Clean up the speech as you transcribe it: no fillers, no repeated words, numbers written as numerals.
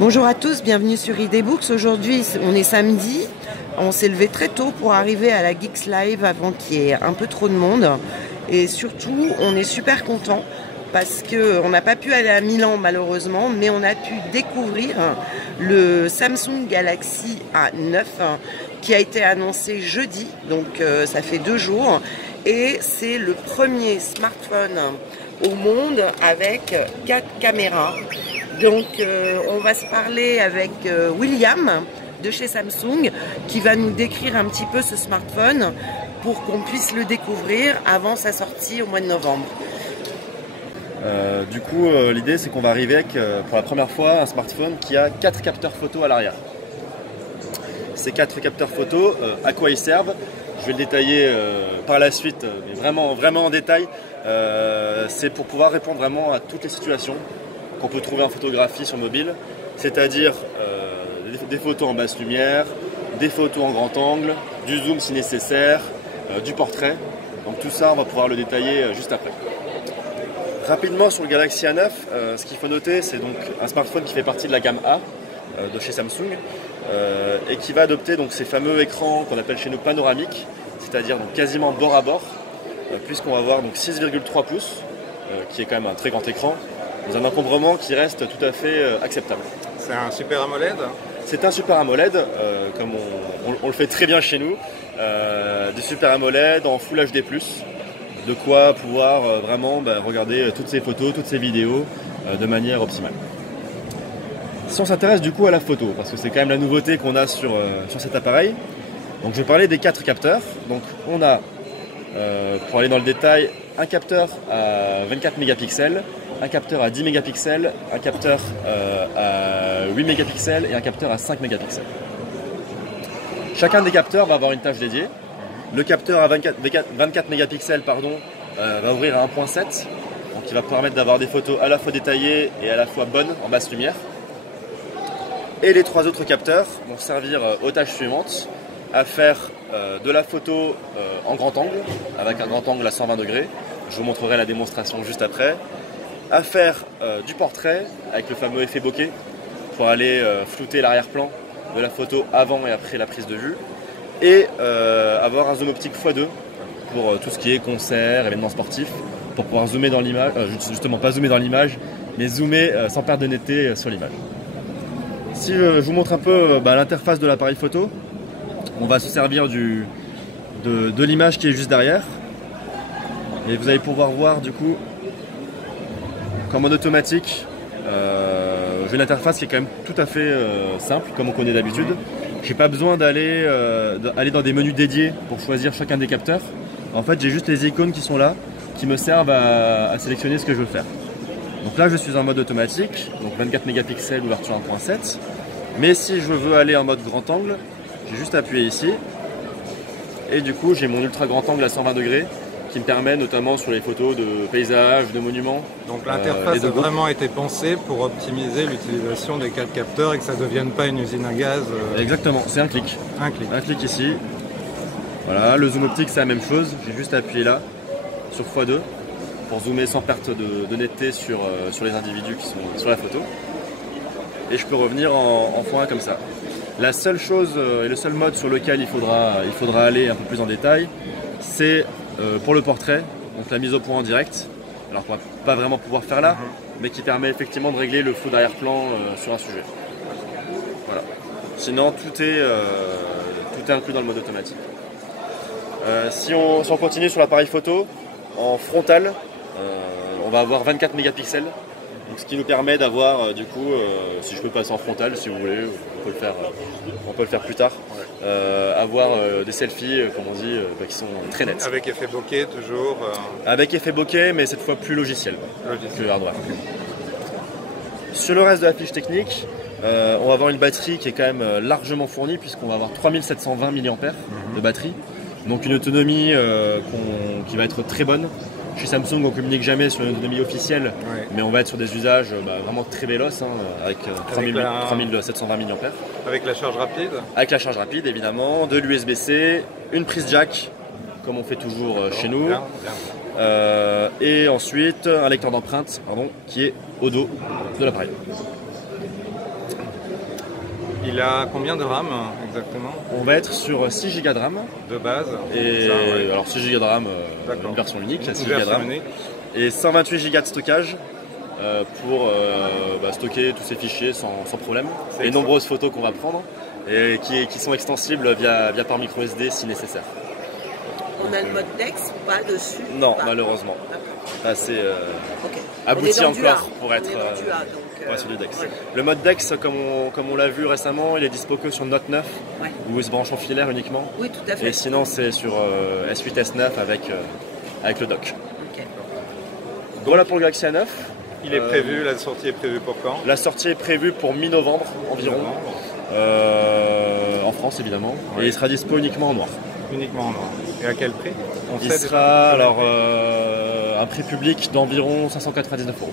Bonjour à tous, bienvenue sur ID Books. Aujourd'hui, on est samedi. On s'est levé très tôt pour arriver à la Geeks Live avant qu'il y ait un peu trop de monde. Et surtout, on est super content parce qu'on n'a pas pu aller à Milan malheureusement, mais on a pu découvrir le Samsung Galaxy A9 qui a été annoncé jeudi, donc ça fait 2 jours. Et c'est le premier smartphone au monde avec 4 caméras. Donc on va se parler avec William de chez Samsung qui va nous décrire un petit peu ce smartphone pour qu'on puisse le découvrir avant sa sortie au mois de novembre. L'idée c'est qu'on va arriver avec pour la première fois un smartphone qui a 4 capteurs photo à l'arrière. Ces 4 capteurs photo, à quoi ils servent? Je vais le détailler par la suite, mais vraiment en détail. C'est pour pouvoir répondre vraiment à toutes les situations qu'on peut trouver en photographie sur mobile, c'est-à-dire des photos en basse lumière, des photos en grand angle, du zoom si nécessaire, du portrait. Donc tout ça, on va pouvoir le détailler juste après. Rapidement sur le Galaxy A9, ce qu'il faut noter, c'est donc un smartphone qui fait partie de la gamme A de chez Samsung et qui va adopter donc ces fameux écrans qu'on appelle chez nous panoramiques, c'est-à-dire donc quasiment bord à bord, puisqu'on va avoir donc 6,3 pouces, qui est quand même un très grand écran, dans un encombrement qui reste tout à fait acceptable. C'est un Super AMOLED? C'est un Super AMOLED, comme on le fait très bien chez nous, du Super AMOLED en Full HD+, de quoi pouvoir vraiment regarder toutes ces photos, toutes ces vidéos de manière optimale. Si on s'intéresse du coup à la photo, parce que c'est quand même la nouveauté qu'on a sur cet appareil, donc je vais parler des 4 capteurs. Donc on a, pour aller dans le détail, un capteur à 24 mégapixels, un capteur à 10 mégapixels, un capteur à 8 mégapixels et un capteur à 5 mégapixels. Chacun des capteurs va avoir une tâche dédiée. Le capteur à 24 mégapixels va ouvrir à 1.7, donc il va permettre d'avoir des photos à la fois détaillées et à la fois bonnes en basse lumière. Et les 3 autres capteurs vont servir aux tâches suivantes, à faire de la photo en grand angle, avec un grand angle à 120 degrés. Je vous montrerai la démonstration juste après. À faire du portrait avec le fameux effet bokeh pour aller flouter l'arrière-plan de la photo avant et après la prise de vue. Et avoir un zoom optique x2 pour tout ce qui est concert, événements sportifs, pour pouvoir zoomer dans l'image, justement pas zoomer dans l'image, mais zoomer sans perte de netteté sur l'image. Si je vous montre un peu l'interface de l'appareil photo, on va se servir de l'image qui est juste derrière. Et vous allez pouvoir voir du coup qu'en mode automatique, j'ai une interface qui est quand même tout à fait simple, comme on connaît d'habitude. J'ai pas besoin d'aller dans des menus dédiés pour choisir chacun des capteurs. En fait, j'ai juste les icônes qui sont là, qui me servent à sélectionner ce que je veux faire. Donc là, je suis en mode automatique, donc 24 mégapixels, ouverture 1.7. Mais si je veux aller en mode grand angle, j'ai juste appuyé ici. Et du coup, j'ai mon ultra grand angle à 120 degrés qui me permet notamment sur les photos de paysages, de monuments. Donc l'interface a vraiment été pensée pour optimiser l'utilisation des 4 capteurs et que ça ne devienne pas une usine à gaz. Exactement, c'est un clic. Un clic. Un clic ici. Voilà, le zoom optique c'est la même chose. J'ai juste appuyé là sur x2 pour zoomer sans perte de netteté sur les individus qui sont sur la photo. Et je peux revenir en x1 comme ça. La seule chose et le seul mode sur lequel il faudra aller un peu plus en détail, c'est pour le portrait, donc la mise au point en direct, alors qu'on va pas vraiment pouvoir faire là, mais qui permet effectivement de régler le flou d'arrière-plan sur un sujet. Voilà. Sinon tout est inclus dans le mode automatique. Si on continue sur l'appareil photo, en frontal, on va avoir 24 mégapixels, donc ce qui nous permet d'avoir du coup, si je peux passer en frontal si vous voulez, on peut le faire plus tard. Avoir des selfies, comme on dit, qui sont très nettes. Avec effet bokeh toujours Avec effet bokeh, mais cette fois plus logiciel que le hardware. Sur le reste de la fiche technique, on va avoir une batterie qui est quand même largement fournie, puisqu'on va avoir 3720 mAh de batterie. Donc une autonomie qui va être très bonne. Chez Samsung, on ne communique jamais sur une autonomie officielle, mais on va être sur des usages vraiment très véloces, avec 3720 mAh. Avec la charge rapide? Avec la charge rapide, évidemment, de l'USB-C, une prise jack, comme on fait toujours chez nous. Bien. Et ensuite, un lecteur d'empreintes qui est au dos de l'appareil. Il a combien de RAM exactement? On va être sur 6 Go de RAM. De base. Et ça, ouais. alors 6 Go de RAM, une version unique, 6 Go de RAM. Et 128 Go de stockage pour stocker tous ces fichiers sans problème. Les nombreuses photos qu'on va prendre et qui sont extensibles via port micro SD si nécessaire. On a le mode DeX ou pas dessus? Non, malheureusement. C'est abouti encore pour être sur du DeX. Ouais. Le mode DeX, comme on l'a vu récemment, il est dispo que sur Note 9, où il se branche en filaire uniquement. Oui, tout à fait. Et sinon, c'est sur S8, S9 avec le dock. Okay. Voilà pour le Galaxy A9. La sortie est prévue pour quand? La sortie est prévue pour mi-novembre environ. En France évidemment. Oui. Et il sera dispo uniquement en noir. Uniquement en noir. Et à quel prix? Il sera alors un prix public d'environ 599 €.